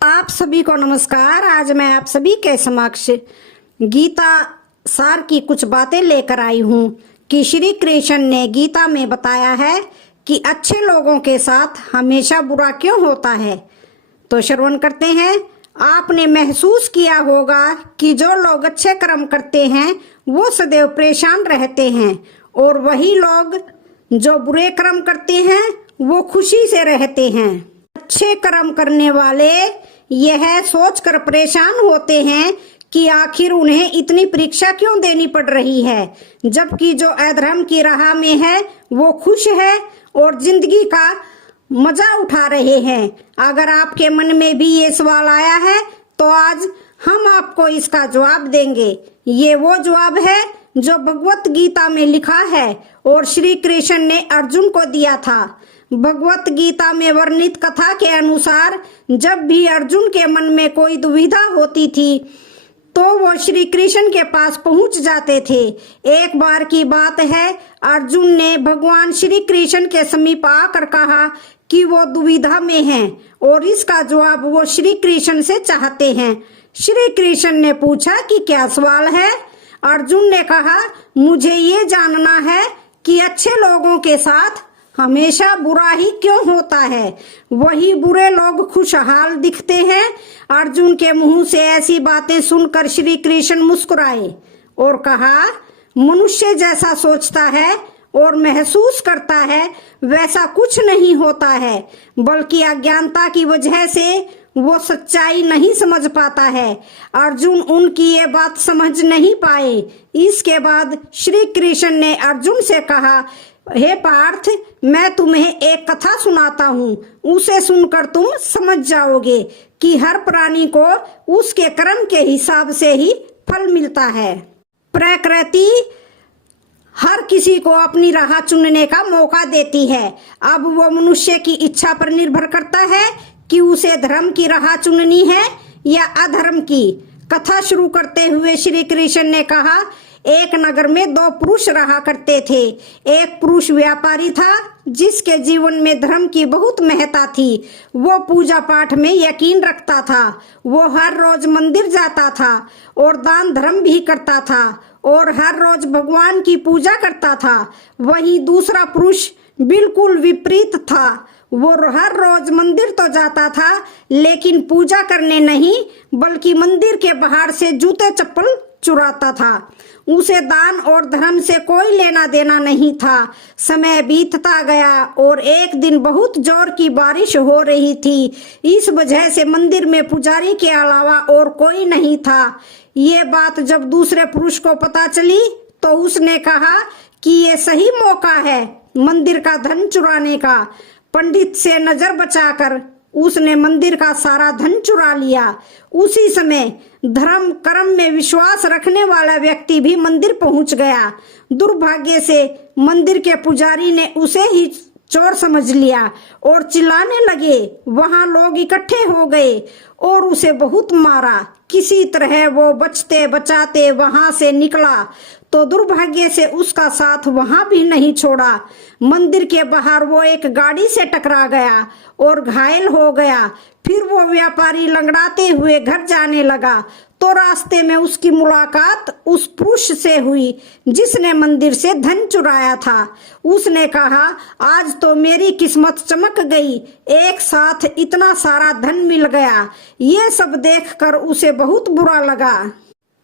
आप सभी को नमस्कार। आज मैं आप सभी के समक्ष गीता सार की कुछ बातें लेकर आई हूँ कि श्री कृष्ण ने गीता में बताया है कि अच्छे लोगों के साथ हमेशा बुरा क्यों होता है। तो श्रवण करते हैं। आपने महसूस किया होगा कि जो लोग अच्छे कर्म करते हैं वो सदैव परेशान रहते हैं और वही लोग जो बुरे कर्म करते हैं वो खुशी से रहते हैं। अच्छे कर्म करने वाले यह सोचकर परेशान होते हैं कि आखिर उन्हें इतनी परीक्षा क्यों देनी पड़ रही है, जबकि जो अधर्म की राह में है वो खुश है और जिंदगी का मजा उठा रहे हैं। अगर आपके मन में भी ये सवाल आया है तो आज हम आपको इसका जवाब देंगे। ये वो जवाब है जो भगवत गीता में लिखा है और श्री कृष्ण ने अर्जुन को दिया था। भगवत गीता में वर्णित कथा के अनुसार जब भी अर्जुन के मन में कोई दुविधा होती थी तो वो श्री कृष्ण के पास पहुंच जाते थे। एक बार की बात है, अर्जुन ने भगवान श्री कृष्ण के समीप आकर कहा कि वो दुविधा में हैं और इसका जवाब वो श्री कृष्ण से चाहते हैं। श्री कृष्ण ने पूछा कि क्या सवाल है। अर्जुन ने कहा, मुझे ये जानना है कि अच्छे लोगों के साथ हमेशा बुरा ही क्यों होता है, वही बुरे लोग खुशहाल दिखते हैं। अर्जुन के मुंह से ऐसी बातें सुनकर श्री कृष्ण मुस्कुराए और कहा, मनुष्य जैसा सोचता है और महसूस करता है वैसा कुछ नहीं होता है, बल्कि अज्ञानता की वजह से वो सच्चाई नहीं समझ पाता है। अर्जुन उनकी ये बात समझ नहीं पाए। इसके बाद श्री कृष्ण ने अर्जुन से कहा, हे पार्थ, मैं तुम्हें एक कथा सुनाता हूँ, उसे सुनकर तुम समझ जाओगे कि हर प्राणी को उसके कर्म के हिसाब से ही फल मिलता है। प्रकृति हर किसी को अपनी राह चुनने का मौका देती है। अब वो मनुष्य की इच्छा पर निर्भर करता है कि उसे धर्म की राह चुननी है या अधर्म की। कथा शुरू करते हुए श्री कृष्ण ने कहा, एक नगर में दो पुरुष रहा करते थे। एक पुरुष व्यापारी था जिसके जीवन में धर्म की बहुत महत्ता थी। वो पूजा पाठ में यकीन रखता था। वो हर रोज मंदिर जाता था और दान धर्म भी करता था और हर रोज भगवान की पूजा करता था। वहीं दूसरा पुरुष बिल्कुल विपरीत था। वो हर रोज मंदिर तो जाता था लेकिन पूजा करने नहीं बल्कि मंदिर के बाहर से जूते चप्पल चुराता था। उसे दान और धर्म से कोई लेना देना नहीं था। समय बीतता गया और एक दिन बहुत जोर की बारिश हो रही थी। इस वजह से मंदिर में पुजारी के अलावा और कोई नहीं था। ये बात जब दूसरे पुरुष को पता चली तो उसने कहा कि ये सही मौका है मंदिर का धन चुराने का। पंडित से नजर बचाकर उसने मंदिर का सारा धन चुरा लिया। उसी समय धर्म कर्म में विश्वास रखने वाला व्यक्ति भी मंदिर पहुंच गया। दुर्भाग्य से मंदिर के पुजारी ने उसे ही चोर समझ लिया और चिल्लाने लगे। वहां लोग इकट्ठे हो गए और उसे बहुत मारा। किसी तरह वो बचते बचाते वहां से निकला तो दुर्भाग्य से उसका साथ वहां भी नहीं छोड़ा। मंदिर के बाहर वो एक गाड़ी से टकरा गया और घायल हो गया। फिर वो व्यापारी लंगड़ाते हुए घर जाने लगा तो रास्ते में उसकी मुलाकात उस पुरुष से हुई जिसने मंदिर से धन चुराया था। उसने कहा, आज तो मेरी किस्मत चमक गई, एक साथ इतना सारा धन मिल गया। ये सब देखकर उसे बहुत बुरा लगा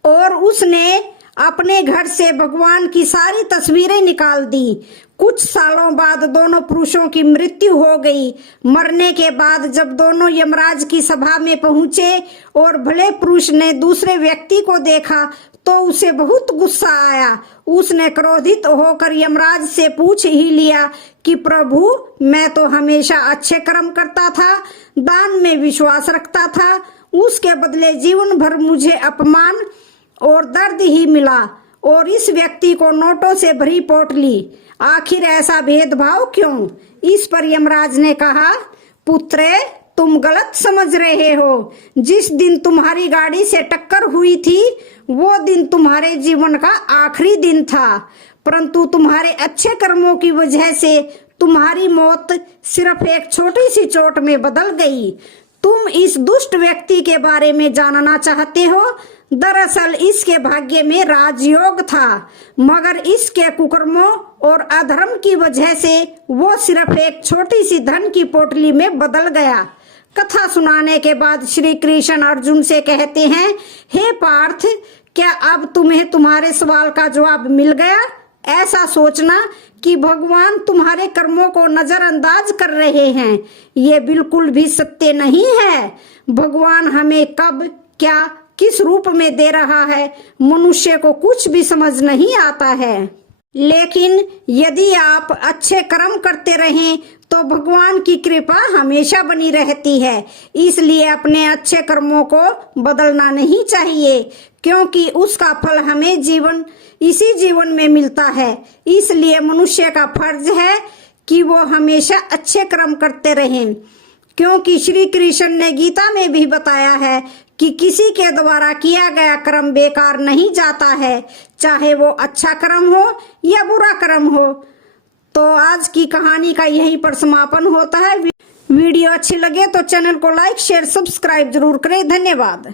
और उसने अपने घर से भगवान की सारी तस्वीरें निकाल दी। कुछ सालों बाद दोनों पुरुषों की मृत्यु हो गई। मरने के बाद जब दोनों यमराज की सभा में पहुंचे और भले पुरुष ने दूसरे व्यक्ति को देखा तो उसे बहुत गुस्सा आया। उसने क्रोधित होकर यमराज से पूछ ही लिया कि प्रभु, मैं तो हमेशा अच्छे कर्म करता था, दान में विश्वास रखता था, उसके बदले जीवन भर मुझे अपमान और दर्द ही मिला और इस व्यक्ति को नोटों से भरी पोटली। आखिर ऐसा भेदभाव क्यों? इस पर यमराज ने कहा, पुत्रे, तुम गलत समझ रहे हो। जिस दिन तुम्हारी गाड़ी से टक्कर हुई थी वो दिन तुम्हारे जीवन का आखिरी दिन था, परंतु तुम्हारे अच्छे कर्मों की वजह से तुम्हारी मौत सिर्फ एक छोटी सी चोट में बदल गई। तुम इस दुष्ट व्यक्ति के बारे में जानना चाहते हो? दरअसल इसके भाग्य में राजयोग था, मगर इसके कुकर्मों और अधर्म की वजह से वो सिर्फ एक छोटी सी धन की पोटली में बदल गया। कथा सुनाने के बाद श्री कृष्ण अर्जुन से कहते हैं, हे पार्थ, क्या अब तुम्हें तुम्हारे सवाल का जवाब मिल गया? ऐसा सोचना कि भगवान तुम्हारे कर्मों को नजरअंदाज कर रहे हैं, ये बिल्कुल भी सत्य नहीं है। भगवान हमें कब, क्या, किस रूप में दे रहा है, मनुष्य को कुछ भी समझ नहीं आता है। लेकिन यदि आप अच्छे कर्म करते रहें तो भगवान की कृपा हमेशा बनी रहती है। इसलिए अपने अच्छे कर्मों को बदलना नहीं चाहिए, क्योंकि उसका फल हमें इसी जीवन में मिलता है। इसलिए मनुष्य का फर्ज है कि वो हमेशा अच्छे कर्म करते रहें, क्योंकि श्री कृष्ण ने गीता में भी बताया है कि किसी के द्वारा किया गया कर्म बेकार नहीं जाता है, चाहे वो अच्छा कर्म हो या बुरा कर्म हो। तो आज की कहानी का यहीं पर समापन होता है। वीडियो अच्छी लगे तो चैनल को लाइक, शेयर, सब्सक्राइब जरूर करें। धन्यवाद।